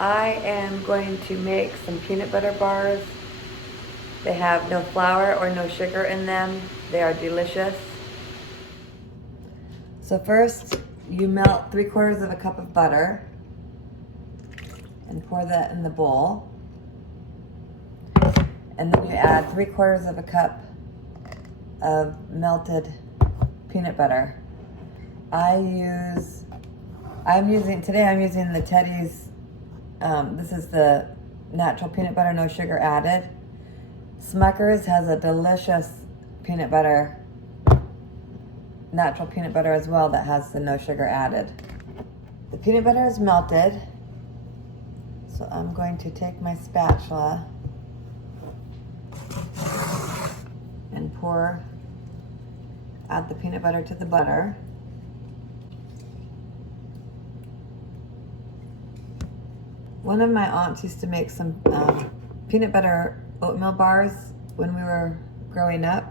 I am going to make some peanut butter bars. They have no flour or no sugar in them. They are delicious. So first, you melt 3/4 of a cup of butter and pour that in the bowl. And then you add 3/4 of a cup of melted peanut butter. I'm using the Teddy's, this is the natural peanut butter, no sugar added. Smucker's has a delicious peanut butter, natural peanut butter as well, that has the no sugar added. The peanut butter is melted, so I'm going to take my spatula and add the peanut butter to the butter. One of my aunts used to make some peanut butter oatmeal bars when we were growing up,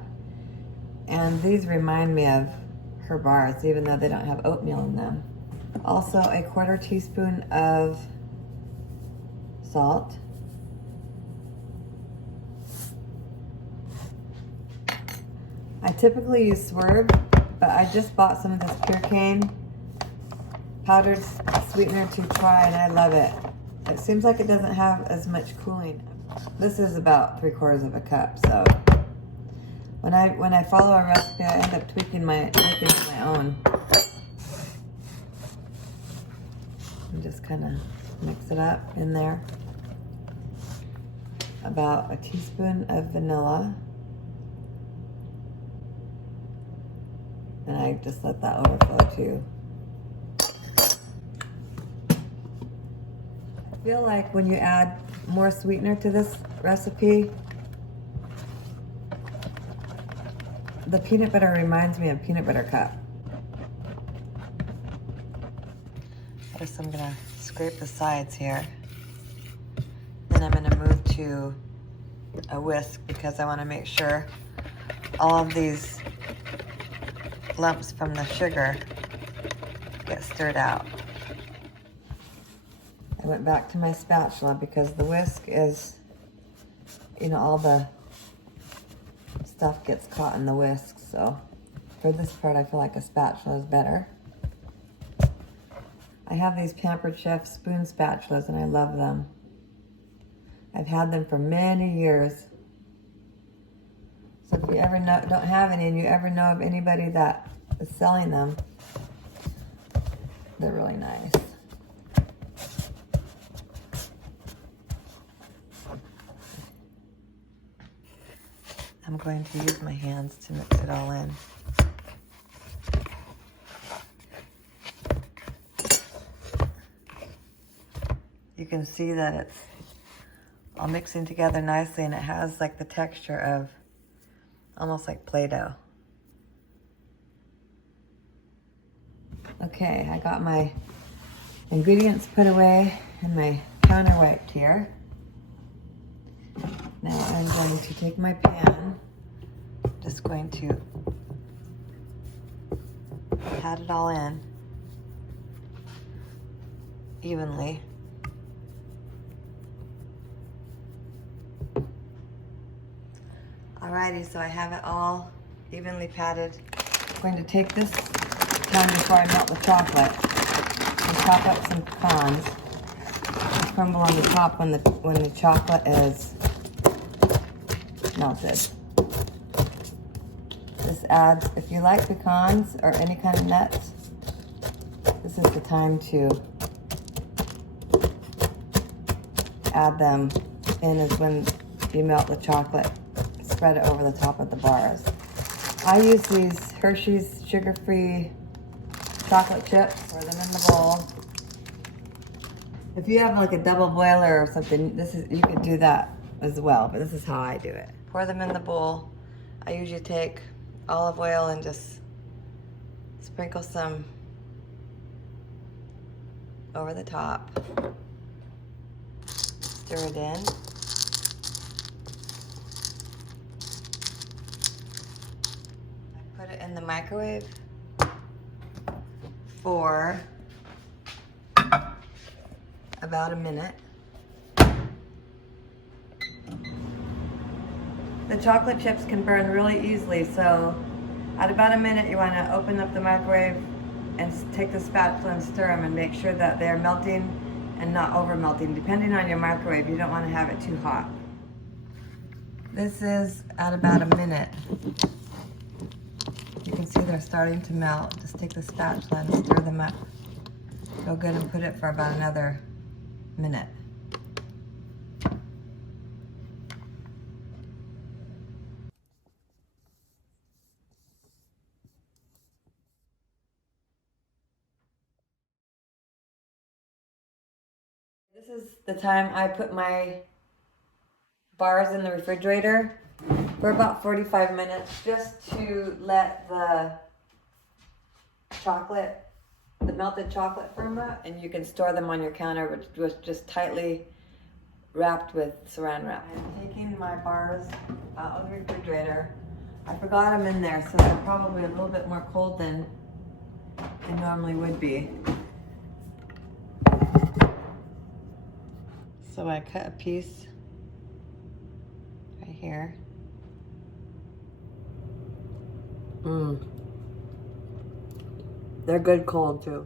and these remind me of her bars, even though they don't have oatmeal in them. Also, a 1/4 teaspoon of salt. I typically use Swerve, but I just bought some of this Pure Cane powdered sweetener to try, and I love it. It seems like it doesn't have as much cooling. This is about 3/4 of a cup, so when I follow a recipe, I end up making my own. And just kind of mix it up in there. About a teaspoon of vanilla. And I just let that overflow too. I feel like when you add more sweetener to this recipe, the peanut butter reminds me of peanut butter cup. First I'm gonna scrape the sides here. Then I'm gonna move to a whisk because I wanna make sure all of these lumps from the sugar get stirred out. I went back to my spatula because the whisk is, all the stuff gets caught in the whisk. So for this part, I feel like a spatula is better. I have these Pampered Chef spoon spatulas and I love them. I've had them for many years. So if you ever don't have any and you ever know of anybody that is selling them, they're really nice. I'm going to use my hands to mix it all in. You can see that it's all mixing together nicely, and it has like the texture of almost like Play-Doh. Okay, I got my ingredients put away and my counter wiped here. Now I'm going to take my pan, just going to pat it all in evenly. Alrighty, so I have it all evenly patted. I'm going to take this time before I melt the chocolate and chop up some pecans and crumble on the top when the chocolate is melted. This adds, if you like pecans or any kind of nuts, this is the time to add them in, is when you melt the chocolate. Spread it over the top of the bars. I use these Hershey's sugar-free chocolate chips. Pour them in the bowl. If you have like a double boiler or something, you could do that as well, but this is how I do it. Pour them in the bowl. I usually take olive oil and just sprinkle some over the top. Stir it in. Put it in the microwave for about a minute. The chocolate chips can burn really easily, so at about a minute you want to open up the microwave and take the spatula and stir them and make sure that they're melting and not over melting. Depending on your microwave, you don't want to have it too hot. This is at about a minute. You can see they're starting to melt. Just take the spatula and stir them up. Go good and put it for about another minute. This is the time I put my bars in the refrigerator for about 45 minutes just to let the melted chocolate firm up, and you can store them on your counter, which was just tightly wrapped with saran wrap. I'm taking my bars out of the refrigerator. I forgot them in there, so they're probably a little bit more cold than they normally would be. So I cut a piece right here. They're good cold too.